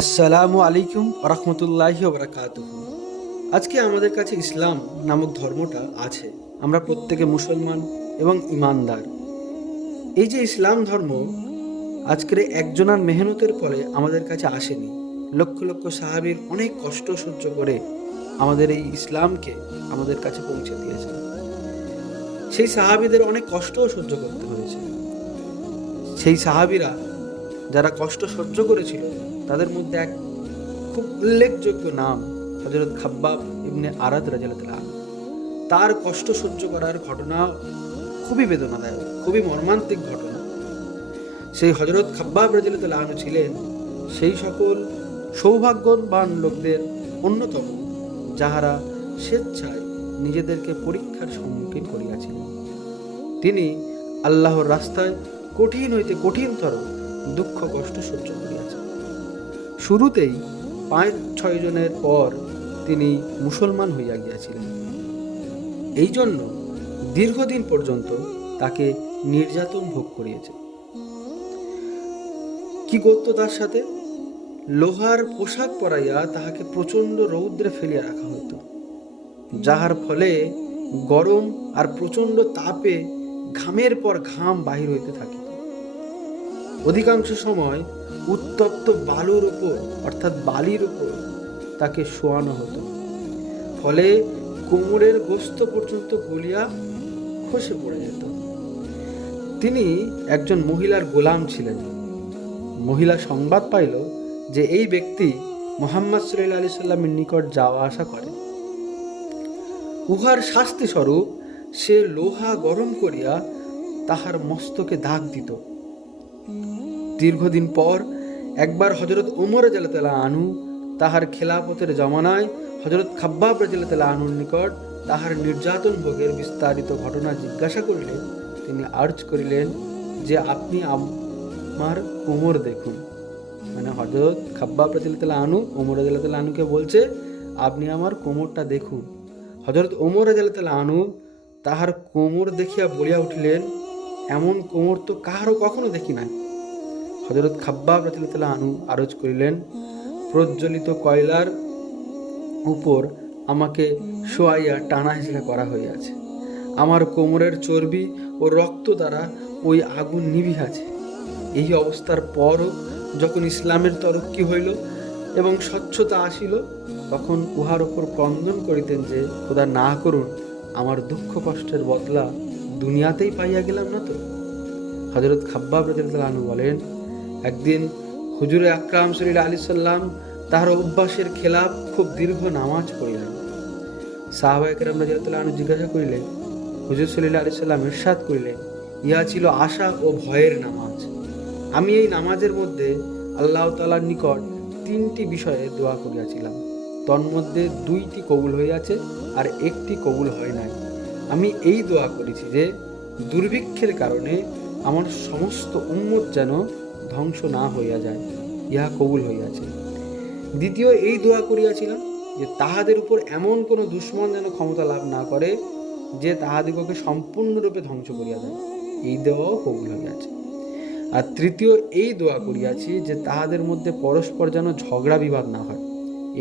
আসসালামু আলাইকুম রহমতুল্লাহি বারাকাতুহু। আজকে আমাদের কাছে ইসলাম নামক ধর্মটা আছে। আমরা প্রত্যেকে মুসলমান এবং ইমানদার। এই যে ইসলাম ধর্ম আজকের একজনার মেহনতের ফলে আমাদের কাছে আসেনি। লক্ষ লক্ষ সাহাবীর অনেক কষ্ট সহ্য করে আমাদের এই ইসলামকে আমাদের কাছে পৌঁছে দিয়েছে। সেই সাহাবীদের অনেক কষ্টও সহ্য করতে হয়েছে। সেই সাহাবীরা যারা কষ্ট সহ্য করেছিল তাদের মধ্যে এক খুব উল্লেখযোগ্য নাম হযরত খাব্বাব ইবনে আরাদ রাদিয়াল্লাহু আনহু। তার কষ্ট সহ্য করার ঘটনা খুবই বেদনাদায়ক, খুবই মর্মান্তিক ঘটনা। সেই হযরত খাব্বাব রাদিয়াল্লাহু আনহু ছিলেন সেই সকল সৌভাগ্যবান লোকদের অন্যতম যাহারা স্বেচ্ছায় নিজেদেরকে পরীক্ষার সম্মুখীন করিয়াছিলেন। তিনি আল্লাহর রাস্তায় কঠিন হইতে কঠিনতর দুঃখ কষ্ট সহ্য করিয়াছেন। শুরুতেই 5-6 জনের পর তিনি মুসলমান হইয়া গিয়াছিলেন। এই জন্য দীর্ঘদিন পর্যন্ত তাকে নির্যাতন ভোগ করিয়েছে। কি করত তার সাথে? লোহার পোশাক পরাইয়া তাহাকে প্রচণ্ড রৌদ্রে ফেলিয়া রাখা হইত, যাহার ফলে গরম আর প্রচণ্ড তাপে ঘামের পর ঘাম বাহির হইতে থাকে। অধিকাংশ সময় উত্তপ্ত বালুর উপর অর্থাৎ বালির উপর তাকে শোয়ানো হতো, ফলে কোমরের গোস্ত পর্যন্ত গলিয়া খসে পড়ে যেত। তিনি একজন মহিলার গোলাম ছিলেন। মহিলা সংবাদ পাইল যে এই ব্যক্তি মুহাম্মদ সাল্লাল্লাহু আলাইহি সাল্লামের নিকট যাওয়া আসা করে। উহার শাস্তি স্বরূপ সে লোহা গরম করিয়া তাহার মস্তকে দাগ দিত। দীর্ঘদিন পর একবার হযরত ওমর রাদিয়াল্লাহু আনহু তাহার খেলাফতের জমানায় হযরত খাব্বাব রাদিয়াল্লাহু আনহুর নিকট তাহার নির্যাতন ভোগের বিস্তারিত ঘটনা জিজ্ঞাসা করিলে তিনি আর্জ করিলেন যে আপনি আমার কোমর দেখুন। মানে হযরত খাব্বাব রাদিয়াল্লাহু আনহু ওমর রাদিয়াল্লাহু আনহুকে বলছে আপনি আমার কোমরটা দেখুন। হযরত ওমর রাদিয়াল্লাহু আনহু তাহার কোমর দেখিয়া বলিয়া উঠিলেন, এমন কোমর তো কাহারও কখনো দেখি নাই। হযরত খাব্বাব রাদিয়াল্লাহু আনহু আরজ করিলেন, প্রজ্বলিত কয়লার উপর আমাকে শোয়াইয়া টানা হেঁচড়া করা হইয়াছে। আমার কোমরের চর্বি ও রক্ত দ্বারা ওই আগুন নিভিয়াছে। এই অবস্থার পরও যখন ইসলামের তরক্কি হইল এবং স্বচ্ছতা আসিল, তখন উহার উপর ক্রন্দন করিতেন যে খোদা না করুন আমার দুঃখ কষ্টের বদলা দুনিয়াতেই পাইয়া গেলাম না তো। হযরত খাব্বাব রাদিয়াল্লাহু আনহু বলেন, একদিন হুজুরে আকরাম সাল্লাল্লাহু আলাইহি সাল্লাম তাহার অভ্যাসের খেলাফ খুব দীর্ঘ নামাজ পড়িলেন। সাহাবায়ে কেরাম রাদিয়াল্লাহু আনহু জিজ্ঞাসা করিলেন, হুজুর সাল্লাল্লাহু আলাইহি সাল্লাম ইরশাদ করিলেন, ইহা ছিল আশা ও ভয়ের নামাজ। আমি এই নামাজের মধ্যে আল্লাহ তাআলার নিকট 3টি বিষয়ে দোয়া করিয়াছিলাম, তন্মধ্যে 2টি কবুল হইয়াছে আর 1টি কবুল হয় নাই। আমি এই দোয়া করেছি যে দুর্ভিক্ষের কারণে আমার সমস্ত উম্মত যেন ধ্বংস না হইয়া যায়, ইহা কবুল হইয়াছে। দ্বিতীয় এই দোয়া করিয়াছিলাম যে তাহাদের উপর এমন কোনো দুশমন যেন ক্ষমতা লাভ না করে যে তাহাদিগকে সম্পূর্ণরূপে ধ্বংস করিয়া দেয়, এই দোয়াও কবুল হইয়াছে। আর তৃতীয় এই দোয়া করিয়াছি যে তাহাদের মধ্যে পরস্পর যেন ঝগড়া বিবাদ না হয়,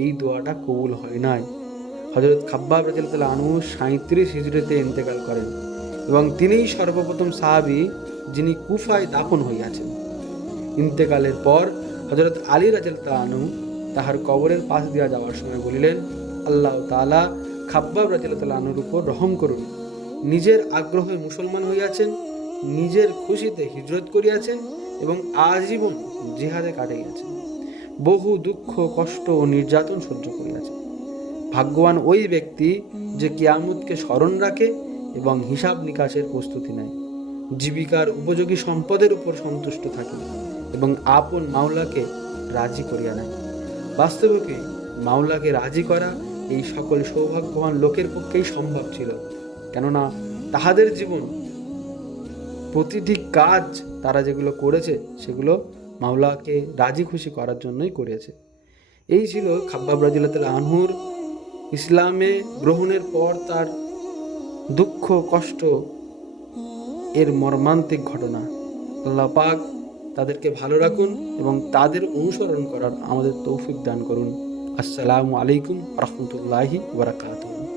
এই দোয়াটা কবুল হয় নাই। হযরত খাব্বাব রাদিয়াল্লাহু আনহু 37 হিজরিতে ইন্তেকাল করেন এবং তিনিই সর্বপ্রথম সাহাবী যিনি কুফায় দাফন হইয়াছেন। ইন্তেকালের পর হযরত আলী রাদিয়াল্লাহু আনহু তাহার কবরের পাশ দিয়া যাওয়ার সময় বলিলেন, আল্লাহ তাআলা খাব্বাব রাদিয়াল্লাহু আনহুর উপর রহম করুন। নিজের আগ্রহে মুসলমান হইয়াছেন, নিজের খুশিতে হিজরত করিয়াছেন এবং আজীবন জিহাদে কাটাইয়াছেন। বহু দুঃখ কষ্ট ও নির্যাতন সহ্য করিয়াছেন। ভাগ্যবান ওই ব্যক্তি যে কিয়ামতকে স্মরণ রাখে এবং হিসাব নিকাশের প্রস্তুতি নেয়, জীবিকার উপযোগী সম্পদের উপর সন্তুষ্ট থাকে এবং আপন মাওলাকে রাজি করিয়া নেয়। বাস্তবে মাওলাকে রাজি করা এই সকল সৌভাগ্যবান লোকের পক্ষেই সম্ভব ছিল, কেননা তাহাদের জীবন প্রতিটি কাজ তারা যেগুলো করেছে সেগুলো মাওলাকে রাজি খুশি করার জন্যই করেছে। এই ছিল খাব্বাব রাদিয়াল্লাহু আনহুর ইসলামে গ্রহণের পর তার দুঃখ কষ্ট এর মর্মান্তিক ঘটনা। আল্লাহ পাক তাদেরকে ভালো রাখুন এবং তাদের অনুসরণ করার আমাদের তৌফিক দান করুন। আসসালামু আলাইকুম রহমতুল্লাহি বারাকাতুহু।